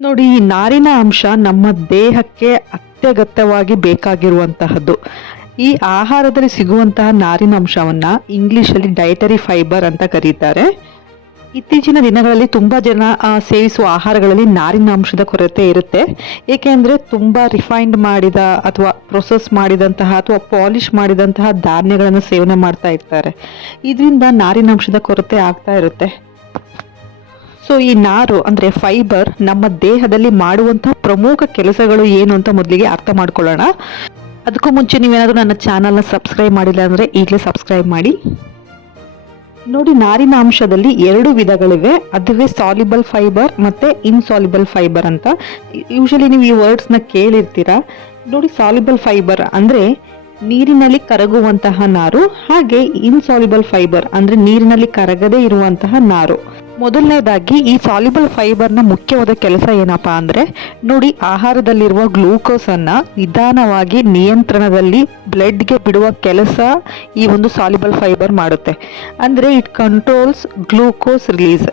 ನೋಡಿ, ಈ ನಾರಿನ ಅಂಶ ನಮ್ಮ ದೇಹಕ್ಕೆ ಅತ್ಯಗತ್ಯವಾಗಿ ಬೇಕಾಗಿರುವಂತಹದ್ದು. ಈ ಆಹಾರದಲ್ಲಿ ಸಿಗುವಂತಹ ನಾರಿನ ಅಂಶವನ್ನ ಇಂಗ್ಲಿಷಲ್ಲಿ ಡಯಟರಿ ಫೈಬರ್ ಅಂತ ಕರೀತಾರೆ. ಇತ್ತೀಚಿನ ದಿನಗಳಲ್ಲಿ ತುಂಬಾ ಜನ ಸೇವಿಸುವ ಆಹಾರಗಳಲ್ಲಿ ನಾರಿನ ಅಂಶದ ಕೊರತೆ ಇರುತ್ತೆ. ಏಕೆಂದ್ರೆ ತುಂಬಾ ರಿಫೈನ್ಡ್ ಮಾಡಿದ ಅಥವಾ ಪ್ರೊಸೆಸ್ ಮಾಡಿದಂತಹ ಅಥವಾ ಪಾಲಿಶ್ ಮಾಡಿದಂತಹ ಧಾನ್ಯಗಳನ್ನು ಸೇವನೆ ಮಾಡ್ತಾ ಇರ್ತಾರೆ. ಇದರಿಂದ ನಾರಿನ ಅಂಶದ ಕೊರತೆ ಆಗ್ತಾ ಇರುತ್ತೆ. ಸೊ ಈ ನಾರು ಅಂದ್ರೆ ಫೈಬರ್ ನಮ್ಮ ದೇಹದಲ್ಲಿ ಮಾಡುವಂತಹ ಪ್ರಮುಖ ಕೆಲಸಗಳು ಏನು ಅಂತ ಮೊದಲಿಗೆ ಅರ್ಥ ಮಾಡ್ಕೊಳ್ಳೋಣ. ಅದಕ್ಕೂ ಮುಂಚೆ ನೀವೇನಾದ್ರೂ ನನ್ನ ಚಾನಲ್ನ ಸಬ್ಸ್ಕ್ರೈಬ್ ಮಾಡಿಲ್ಲ ಅಂದ್ರೆ ಈಗಲೇ ಸಬ್ಸ್ಕ್ರೈಬ್ ಮಾಡಿ. ನೋಡಿ, ನಾರಿನ ಅಂಶದಲ್ಲಿ ಎರಡು ವಿಧಗಳಿವೆ. ಅದುವೇ ಸಾಲ್ಯುಬಲ್ ಫೈಬರ್ ಮತ್ತೆ ಇನ್ಸಾಲ್ಯುಬಲ್ ಫೈಬರ್ ಅಂತ. ಯೂಶಲಿ ನೀವು ಈ ವರ್ಡ್ಸ್ನ ಕೇಳಿರ್ತೀರಾ. ನೋಡಿ, ಸಾಲ್ಯುಬಲ್ ಫೈಬರ್ ಅಂದ್ರೆ ನೀರಿನಲ್ಲಿ ಕರಗುವಂತಹ ನಾರು, ಹಾಗೆ ಇನ್ಸಾಲ್ಯುಬಲ್ ಫೈಬರ್ ಅಂದ್ರೆ ನೀರಿನಲ್ಲಿ ಕರಗದೇ ಇರುವಂತಹ ನಾರು. ಮೊದಲನೇದಾಗಿ ಈ ಸಾಲ್ಯುಬಲ್ ಫೈಬರ್ನ ಮುಖ್ಯವಾದ ಕೆಲಸ ಏನಪ್ಪಾ ಅಂದ್ರೆ, ನೋಡಿ, ಆಹಾರದಲ್ಲಿರುವ ಗ್ಲೂಕೋಸ್ ಅನ್ನ ನಿಧಾನವಾಗಿ ನಿಯಂತ್ರಣದಲ್ಲಿ ಬ್ಲಡ್ಗೆ ಬಿಡುವ ಕೆಲಸ ಈ ಒಂದು ಸಾಲ್ಯುಬಲ್ ಫೈಬರ್ ಮಾಡುತ್ತೆ. ಅಂದ್ರೆ ಇಟ್ ಕಂಟ್ರೋಲ್ಸ್ ಗ್ಲೂಕೋಸ್ ರಿಲೀಸ್.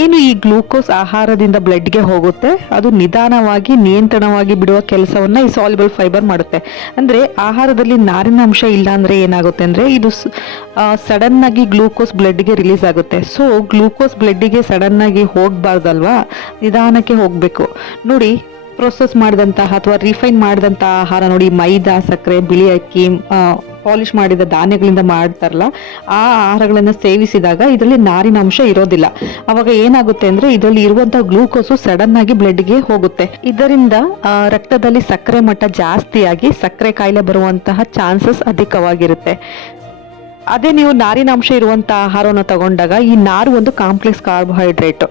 ಏನು ಈ ಗ್ಲೂಕೋಸ್ ಆಹಾರದಿಂದ ಬ್ಲಡ್ಗೆ ಹೋಗುತ್ತೆ, ಅದು ನಿಧಾನವಾಗಿ ನಿಯಂತ್ರಣವಾಗಿ ಬಿಡುವ ಕೆಲಸವನ್ನ ಈ ಸಾಲ್ಯುಬಲ್ ಫೈಬರ್ ಮಾಡುತ್ತೆ. ಅಂದ್ರೆ ಆಹಾರದಲ್ಲಿ ನಾರಿನ ಅಂಶ ಇಲ್ಲ ಅಂದ್ರೆ ಏನಾಗುತ್ತೆ ಅಂದ್ರೆ, ಇದು ಸಡನ್ ಆಗಿ ಗ್ಲೂಕೋಸ್ ಬ್ಲಡ್ಗೆ ರಿಲೀಸ್ ಆಗುತ್ತೆ. ಸೊ ಗ್ಲೂಕೋಸ್ ಬ್ಲಡ್ಗೆ ಸಡನ್ ಆಗಿ ಹೋಗ್ಬಾರ್ದಲ್ವಾ, ನಿಧಾನಕ್ಕೆ ಹೋಗ್ಬೇಕು. ನೋಡಿ, ಪ್ರೊಸೆಸ್ ಮಾಡಿದಂತಹ ಅಥವಾ ರಿಫೈನ್ ಮಾಡಿದಂತಹ ಆಹಾರ, ನೋಡಿ, ಮೈದಾ, ಸಕ್ಕರೆ, ಬಿಳಿ ಅಕ್ಕಿ, ಪಾಲಿಶ್ ಮಾಡಿದ ಧಾನ್ಯಗಳಿಂದ ಮಾಡ್ತಾರಲ್ಲ, ಆ ಆಹಾರಗಳನ್ನ ಸೇವಿಸಿದಾಗ ಇದರಲ್ಲಿ ನಾರಿನ ಅಂಶ ಇರೋದಿಲ್ಲ. ಅವಾಗ ಏನಾಗುತ್ತೆ ಅಂದ್ರೆ, ಇದರಲ್ಲಿ ಇರುವಂತಹ ಗ್ಲೂಕೋಸು ಸಡನ್ ಆಗಿ ಬ್ಲಡ್ಗೆ ಹೋಗುತ್ತೆ. ಇದರಿಂದ ರಕ್ತದಲ್ಲಿ ಸಕ್ಕರೆ ಮಟ್ಟ ಜಾಸ್ತಿಯಾಗಿ ಸಕ್ಕರೆ ಕಾಯಿಲೆ ಬರುವಂತಹ ಚಾನ್ಸಸ್ ಅಧಿಕವಾಗಿರುತ್ತೆ. ಅದೇ ನೀವು ನಾರಿನ ಅಂಶ ಇರುವಂತಹ ಆಹಾರವನ್ನು ತಗೊಂಡಾಗ, ಈ ನಾರು ಒಂದು ಕಾಂಪ್ಲೆಕ್ಸ್ ಕಾರ್ಬೋಹೈಡ್ರೇಟ್.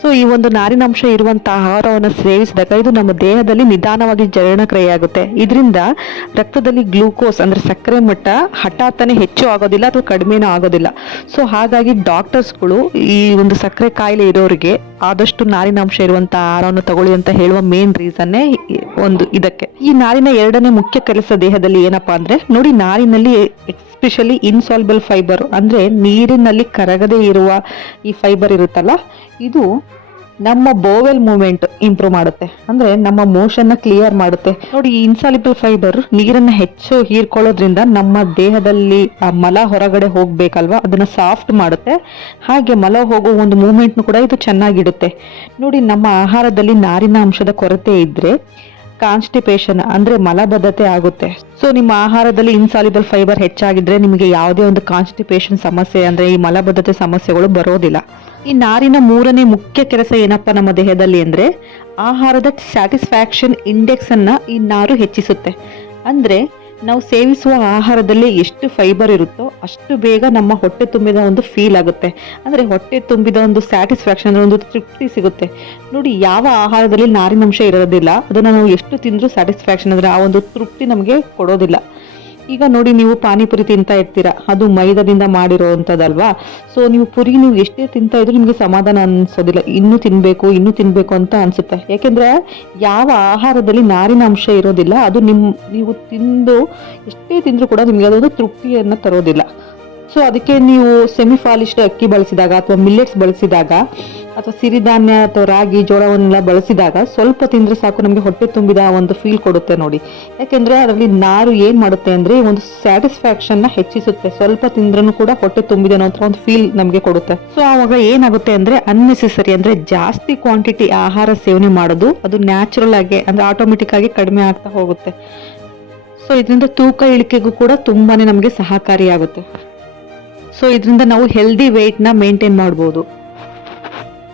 ಸೊ ಈ ಒಂದು ನಾರಿನ ಅಂಶ ಇರುವಂತಹ ಆಹಾರವನ್ನು ಸೇವಿಸಿದಾಗ ಇದು ನಮ್ಮ ದೇಹದಲ್ಲಿ ನಿಧಾನವಾಗಿ ಜೀರ್ಣಕ್ರಿಯೆ ಆಗುತ್ತೆ. ಇದರಿಂದ ರಕ್ತದಲ್ಲಿ ಗ್ಲೂಕೋಸ್ ಅಂದ್ರೆ ಸಕ್ಕರೆ ಮಟ್ಟ ಹಠಾತ್ತನೆ ಹೆಚ್ಚು ಆಗೋದಿಲ್ಲ ಅಥವಾ ಕಡಿಮೆನೂ ಆಗೋದಿಲ್ಲ. ಸೊ ಹಾಗಾಗಿ ಡಾಕ್ಟರ್ಸ್ಗಳು ಈ ಒಂದು ಸಕ್ಕರೆ ಕಾಯಿಲೆ ಇರೋರಿಗೆ ಆದಷ್ಟು ನಾರಿನ ಅಂಶ ಇರುವಂತಹ ಆಹಾರವನ್ನು ತಗೊಳ್ಳಿ ಅಂತ ಹೇಳುವ ಮೇನ್ ರೀಸನ್ನೇ ಒಂದು ಇದಕ್ಕೆ. ಈ ನಾರಿನ ಎರಡನೇ ಮುಖ್ಯ ಕೆಲಸ ದೇಹದಲ್ಲಿ ಏನಪ್ಪಾ ಅಂದ್ರೆ, ನೋಡಿ, ನಾರಿನಲ್ಲಿ ಎಸ್ಪೆಷಲಿ ಇನ್ಸಾಲ್ಯುಬಲ್ ಫೈಬರ್ ಅಂದ್ರೆ ನೀರಿನಲ್ಲಿ ಕರಗದೆ ಇರುವ ಈ ಫೈಬರ್ ಇರುತ್ತಲ್ಲ, ಇದು ನಮ್ಮ ಬೋವೆಲ್ ಮೂವ್ಮೆಂಟ್ ಇಂಪ್ರೂವ್ ಮಾಡುತ್ತೆ. ಅಂದ್ರೆ ನಮ್ಮ ಮೋಷನ್ ಕ್ಲಿಯರ್ ಮಾಡುತ್ತೆ. ನೋಡಿ, ಈ ಇನ್ಸಾಲ್ಯುಬಲ್ ಫೈಬರ್ ನೀರನ್ನ ಹೆಚ್ಚು ಹೀರ್ಕೊಳ್ಳೋದ್ರಿಂದ ನಮ್ಮ ದೇಹದಲ್ಲಿ ಮಲ ಹೊರಗಡೆ ಹೋಗ್ಬೇಕಲ್ವಾ, ಅದನ್ನ ಸಾಫ್ಟ್ ಮಾಡುತ್ತೆ. ಹಾಗೆ ಮಲ ಹೋಗೋ ಒಂದು ಮೂವ್ಮೆಂಟ್ ಕೂಡ ಇದು ಚೆನ್ನಾಗಿಡುತ್ತೆ. ನೋಡಿ, ನಮ್ಮ ಆಹಾರದಲ್ಲಿ ನಾರಿನ ಅಂಶದ ಕೊರತೆ ಇದ್ರೆ ಕಾನ್ಸ್ಟಿಪೇಷನ್ ಅಂದ್ರೆ ಮಲಬದ್ಧತೆ ಆಗುತ್ತೆ. ಸೊ ನಿಮ್ಮ ಆಹಾರದಲ್ಲಿ ಇನ್ಸಾಲ್ಯುಬಲ್ ಫೈಬರ್ ಹೆಚ್ಚಾಗಿದ್ರೆ ನಿಮಗೆ ಯಾವುದೇ ಒಂದು ಕಾನ್ಸ್ಟಿಪೇಷನ್ ಸಮಸ್ಯೆ ಅಂದ್ರೆ ಈ ಮಲಬದ್ಧತೆ ಸಮಸ್ಯೆಗಳು ಬರೋದಿಲ್ಲ. ಈ ನಾರಿನ ಮೂರನೇ ಮುಖ್ಯ ಕೆಲಸ ಏನಪ್ಪಾ ನಮ್ಮ ದೇಹದಲ್ಲಿ ಅಂದ್ರೆ, ಆಹಾರದ ಸ್ಯಾಟಿಸ್ಫ್ಯಾಕ್ಷನ್ ಇಂಡೆಕ್ಸ್ ಅನ್ನ ಈ ನಾರು ಹೆಚ್ಚಿಸುತ್ತೆ. ಅಂದ್ರೆ ನಾವು ಸೇವಿಸುವ ಆಹಾರದಲ್ಲಿ ಎಷ್ಟು ಫೈಬರ್ ಇರುತ್ತೋ ಅಷ್ಟು ಬೇಗ ನಮ್ಮ ಹೊಟ್ಟೆ ತುಂಬಿದ ಒಂದು ಫೀಲ್ ಆಗುತ್ತೆ. ಅಂದ್ರೆ ಹೊಟ್ಟೆ ತುಂಬಿದ ಒಂದು ಸ್ಯಾಟಿಸ್ಫ್ಯಾಕ್ಷನ್ ಅಂದ್ರೆ ಒಂದು ತೃಪ್ತಿ ಸಿಗುತ್ತೆ. ನೋಡಿ, ಯಾವ ಆಹಾರದಲ್ಲಿ ನಾರಿನಂಶ ಇರೋದಿಲ್ಲ ಅದನ್ನ ನಾವು ಎಷ್ಟು ತಿಂದ್ರೂ ಸ್ಯಾಟಿಸ್ಫ್ಯಾಕ್ಷನ್ ಅಂದ್ರೆ ಆ ಒಂದು ತೃಪ್ತಿ ನಮಗೆ ಕೊಡೋದಿಲ್ಲ. ಈಗ ನೋಡಿ, ನೀವು ಪಾನಿಪುರಿ ತಿಂತಾ ಇರ್ತೀರಾ, ಅದು ಮೈದಾದಿಂದ ಮಾಡಿರೋವಂಥದ್ದಲ್ವಾ. ಸೊ ನೀವು ಎಷ್ಟೇ ತಿಂತಾ ಇದ್ರು ನಿಮಗೆ ಸಮಾಧಾನ ಅನ್ಸೋದಿಲ್ಲ, ಇನ್ನೂ ತಿನ್ಬೇಕು ಅಂತ ಅನ್ಸುತ್ತೆ. ಯಾಕೆಂದ್ರೆ ಯಾವ ಆಹಾರದಲ್ಲಿ ನಾರಿನ ಅಂಶ ಇರೋದಿಲ್ಲ ಅದು ನೀವು ಎಷ್ಟೇ ತಿಂದ್ರೂ ಕೂಡ ನಿಮಗೆ ಅದೊಂದು ತೃಪ್ತಿಯನ್ನ ತರೋದಿಲ್ಲ. ಸೊ ಅದಕ್ಕೆ ನೀವು ಸೆಮಿಫಾಲಿಶ್ಡ್ ಅಕ್ಕಿ ಬಳಸಿದಾಗ ಅಥವಾ ಮಿಲ್ಲೆಟ್ಸ್ ಬಳಸಿದಾಗ ಅಥವಾ ಸಿರಿಧಾನ್ಯ ಅಥವಾ ರಾಗಿ, ಜೋಳವನ್ನೆಲ್ಲ ಬಳಸಿದಾಗ ಸ್ವಲ್ಪ ತಿಂದ್ರೆ ಸಾಕು, ನಮಗೆ ಹೊಟ್ಟೆ ತುಂಬಿದ ಒಂದು ಫೀಲ್ ಕೊಡುತ್ತೆ. ನೋಡಿ, ಯಾಕೆಂದ್ರೆ ಅದರಲ್ಲಿ ನಾರು ಏನ್ ಮಾಡುತ್ತೆ ಅಂದ್ರೆ ಒಂದು ಸ್ಯಾಟಿಸ್ಫ್ಯಾಕ್ಷನ್ ನ ಹೆಚ್ಚಿಸುತ್ತೆ. ಸ್ವಲ್ಪ ತಿಂದ್ರೂ ಕೂಡ ಹೊಟ್ಟೆ ತುಂಬಿದೆ ಅನ್ನೋ ಒಂದು ಫೀಲ್ ನಮಗೆ ಕೊಡುತ್ತೆ. ಸೊ ಆವಾಗ ಏನಾಗುತ್ತೆ ಅಂದ್ರೆ, ಅನ್ನೆಸೆಸರಿ ಅಂದ್ರೆ ಜಾಸ್ತಿ ಕ್ವಾಂಟಿಟಿ ಆಹಾರ ಸೇವನೆ ಮಾಡೋದು ಅದು ನ್ಯಾಚುರಲ್ ಆಗಿ ಅಂದ್ರೆ ಆಟೋಮೆಟಿಕ್ ಆಗಿ ಕಡಿಮೆ ಆಗ್ತಾ ಹೋಗುತ್ತೆ. ಸೊ ಇದರಿಂದ ತೂಕ ಇಳಿಕೆಗೂ ಕೂಡ ತುಂಬಾನೇ ನಮಗೆ ಸಹಕಾರಿಯಾಗುತ್ತೆ. ಸೊ ಇದರಿಂದ ನಾವು ಹೆಲ್ದಿ ವೆಯ್ಟ್ ನ ಮೇಂಟೈನ್ ಮಾಡಬಹುದು.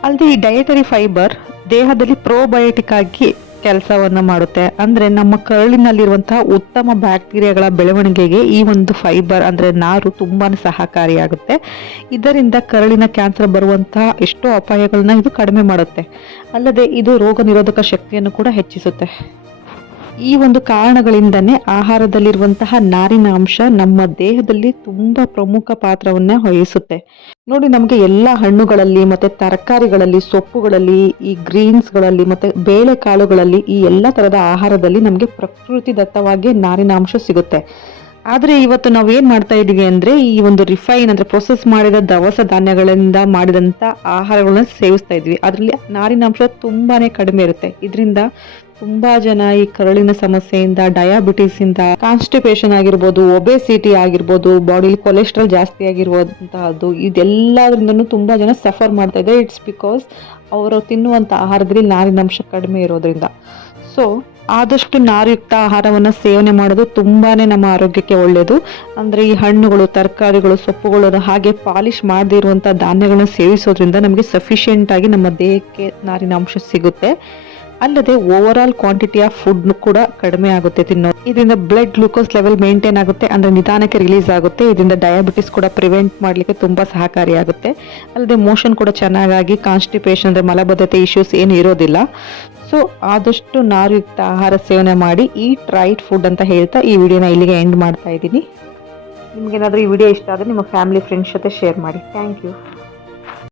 ಅಲ್ಲದೆ ಈ ಡಯಟರಿ ಫೈಬರ್ ದೇಹದಲ್ಲಿ ಪ್ರೋಬಯೋಟಿಕ್ ಆಗಿ ಕೆಲಸವನ್ನ ಮಾಡುತ್ತೆ. ಅಂದ್ರೆ ನಮ್ಮ ಕರುಳಿನಲ್ಲಿರುವಂತಹ ಉತ್ತಮ ಬ್ಯಾಕ್ಟೀರಿಯಾಗಳ ಬೆಳವಣಿಗೆಗೆ ಈ ಒಂದು ಫೈಬರ್ ಅಂದ್ರೆ ನಾರು ತುಂಬಾನೇ ಸಹಕಾರಿಯಾಗುತ್ತೆ. ಇದರಿಂದ ಕರುಳಿನ ಕ್ಯಾನ್ಸರ್ ಬರುವಂತಹ ಎಷ್ಟೋ ಅಪಾಯಗಳನ್ನ ಇದು ಕಡಿಮೆ ಮಾಡುತ್ತೆ. ಅಲ್ಲದೆ ಇದು ರೋಗ ನಿರೋಧಕ ಶಕ್ತಿಯನ್ನು ಕೂಡ ಹೆಚ್ಚಿಸುತ್ತೆ. ಈ ಒಂದು ಕಾರಣಗಳಿಂದನೇ ಆಹಾರದಲ್ಲಿರುವಂತಹ ನಾರಿನ ಅಂಶ ನಮ್ಮ ದೇಹದಲ್ಲಿ ತುಂಬಾ ಪ್ರಮುಖ ಪಾತ್ರವನ್ನ ವಹಿಸುತ್ತೆ. ನೋಡಿ, ನಮಗೆ ಎಲ್ಲ ಹಣ್ಣುಗಳಲ್ಲಿ ಮತ್ತೆ ತರಕಾರಿಗಳಲ್ಲಿ, ಸೊಪ್ಪುಗಳಲ್ಲಿ, ಈ ಗ್ರೀನ್ಸ್ಗಳಲ್ಲಿ ಮತ್ತೆ ಬೇಳೆಕಾಳುಗಳಲ್ಲಿ ಈ ಎಲ್ಲ ತರದ ಆಹಾರದಲ್ಲಿ ನಮಗೆ ಪ್ರಕೃತಿ ದತ್ತವಾಗಿ ನಾರಿನ ಅಂಶ ಸಿಗುತ್ತೆ. ಆದರೆ ಇವತ್ತು ನಾವು ಏನು ಮಾಡ್ತಾ ಇದ್ದೀವಿ ಅಂದರೆ ಈ ಒಂದು ರಿಫೈನ್ ಅಂದರೆ ಪ್ರೊಸೆಸ್ ಮಾಡಿದ ದವಸ ಧಾನ್ಯಗಳಿಂದ ಮಾಡಿದಂಥ ಆಹಾರಗಳನ್ನ ಸೇವಿಸ್ತಾ ಇದ್ವಿ. ಅದರಲ್ಲಿ ನಾರಿನಾಂಶ ತುಂಬಾ ಕಡಿಮೆ ಇರುತ್ತೆ. ಇದರಿಂದ ತುಂಬ ಜನ ಈ ಕರಳಿನ ಸಮಸ್ಯೆಯಿಂದ, ಡಯಾಬಿಟಿಸಿಂದ, ಕಾನ್ಸ್ಟಿಪೇಷನ್ ಆಗಿರ್ಬೋದು, ಒಬೆಸಿಟಿ ಆಗಿರ್ಬೋದು, ಬಾಡಿಲಿ ಕೊಲೆಸ್ಟ್ರಾಲ್ ಜಾಸ್ತಿ ಆಗಿರುವಂತಹದ್ದು, ಇದೆಲ್ಲದ್ರಿಂದನೂ ತುಂಬ ಜನ ಸಫರ್ ಮಾಡ್ತಾ ಇದ್ದಾರೆ. ಇಟ್ಸ್ ಬಿಕಾಸ್ ಅವರು ತಿನ್ನುವಂಥ ಆಹಾರದಲ್ಲಿ ನಾರಿನಾಂಶ ಕಡಿಮೆ ಇರೋದ್ರಿಂದ. ಸೊ ಆದಷ್ಟು ನಾರುಯುಕ್ತ ಆಹಾರವನ್ನು ಸೇವನೆ ಮಾಡೋದು ತುಂಬಾ ನಮ್ಮ ಆರೋಗ್ಯಕ್ಕೆ ಒಳ್ಳೆಯದು. ಅಂದರೆ ಈ ಹಣ್ಣುಗಳು, ತರಕಾರಿಗಳು, ಸೊಪ್ಪುಗಳು, ಹಾಗೆ ಪಾಲಿಶ್ ಮಾಡದೇ ಇರುವಂಥ ಧಾನ್ಯಗಳನ್ನ ಸೇವಿಸೋದ್ರಿಂದ ನಮಗೆ ಸಫಿಷಿಯೆಂಟ್ ಆಗಿ ನಮ್ಮ ದೇಹಕ್ಕೆ ನಾರಿನಾಂಶ ಸಿಗುತ್ತೆ. ಅಲ್ಲದೆ over all quantity of food ಕೂಡ ಕಡಿಮೆ ಆಗುತ್ತೆ ತಿನ್ನೋದು. ಇದರಿಂದ ಬ್ಲಡ್ ಗ್ಲೂಕೋಸ್ ಲೆವೆಲ್ ಮೇಂಟೈನ್ ಆಗುತ್ತೆ, ಅಂದರೆ ನಿಧಾನಕ್ಕೆ ರಿಲೀಸ್ ಆಗುತ್ತೆ. ಇದರಿಂದ ಡಯಾಬಿಟಿಸ್ ಕೂಡ ಪ್ರಿವೆಂಟ್ ಮಾಡಲಿಕ್ಕೆ ತುಂಬ ಸಹಕಾರಿಯಾಗುತ್ತೆ. ಅಲ್ಲದೆ ಮೋಷನ್ ಕೂಡ ಚೆನ್ನಾಗಾಗಿ, ಕಾನ್ಸ್ಟಿಪೇಷನ್ ಅಂದರೆ ಮಲಬದ್ಧತೆ ಇಶ್ಯೂಸ್ ಏನು ಇರೋದಿಲ್ಲ. ಸೊ ಆದಷ್ಟು ನಾರುಯುಕ್ತ ಆಹಾರ ಸೇವನೆ ಮಾಡಿ, ಈಟ್ ರೈಟ್ ಫುಡ್ ಅಂತ ಹೇಳ್ತಾ ಈ ವಿಡಿಯೋನ ಇಲ್ಲಿಗೆ ಎಂಡ್ ಮಾಡ್ತಾ ಇದ್ದೀನಿ. ನಿಮಗೇನಾದರೂ ಈ ವಿಡಿಯೋ ಇಷ್ಟ ಆದರೆ ನಿಮ್ಮ ಫ್ಯಾಮಿಲಿ ಫ್ರೆಂಡ್ಸ್ ಜೊತೆ ಶೇರ್ ಮಾಡಿ. Thank you.